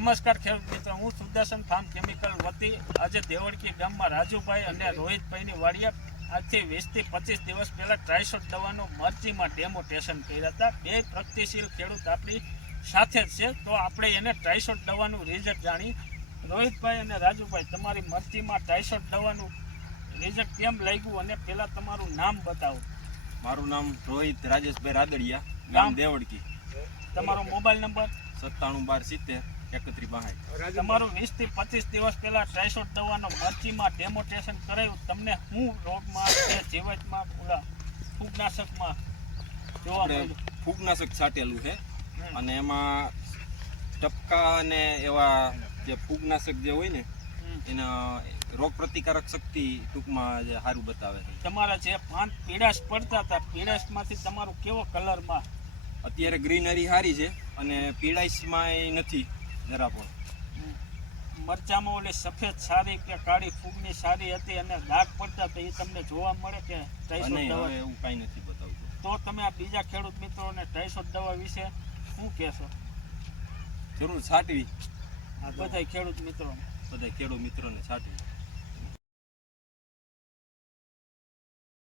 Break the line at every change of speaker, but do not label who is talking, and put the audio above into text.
નમસ્કાર ખેડૂત મિત્રો હું સુદર્શન ફાર્મ કેમિકલ વતી આજે દેવળકી ગામમાં રાજુભાઈ અને રોહિતભાઈની વાડિયા આજથી વીસથી પચીસ દિવસ પહેલાં ટ્રાયસોટ દવાનું મરચીમાં ડેમોટેશન કર્યા હતા. બે પ્રગતિશીલ ખેડૂત આપણી સાથે જ છે તો આપણે એને ટ્રાયસોટ દવાનું રિઝલ્ટ જાણી. રોહિતભાઈ અને રાજુભાઈ તમારી મરચીમાં ટ્રાયસોટ દવાનું રિઝલ્ટ કેમ લાગ્યું અને પહેલાં તમારું નામ બતાવો.
મારું નામ રોહિત રાજેશભાઈ રાદડિયા
ગામ?
ગામ? દેવડકી
તમારો મોબાઈલ નંબર
સત્તાણું બાર સિત્તેર. એકત્રીસ બહાય
તમારું વીસથી પચીસ દિવસ પહેલા ટ્રાયસોટ દવાનો મરચીમાં ડેમોટેશન કરાયું. તમને હું રોગમાં કે જીવતમાં પૂરા ફૂગનાશકમાં જોવા
ફૂગનાશક છાંટેલું છે. અને એમાં ટપકા અને એવા જે ફૂગનાશક જે હોય ને. એના રોગ પ્રતિકારક શક્તિ ટૂંકમાં જે સારું બતાવે છે.
તમારા જે પાન પીડાશ પડતા હતા પીડાશમાંથી તમારું કેવો કલરમાં?
અત્યારે ગ્રીનરી સારી છે અને પીળાઈશમાં નથી. જરા પણ
મરચામાં ઓલી સફેદ સારી કે કાળી ફૂગની સારી હતી અને દાગ પડતા તો એ તમને જોવા મળે કે ટ્રાયશોટ દવા?
એવું કાંઈ નથી બતાવતું.
તો તમે આ બીજા ખેડૂત મિત્રોને ટ્રાયશોટ દવા વિશે શું કહેશો?
જરૂર છાંટવી
આ બધા ખેડૂત મિત્રો
બધા ખેડૂત મિત્રોને છાંટવી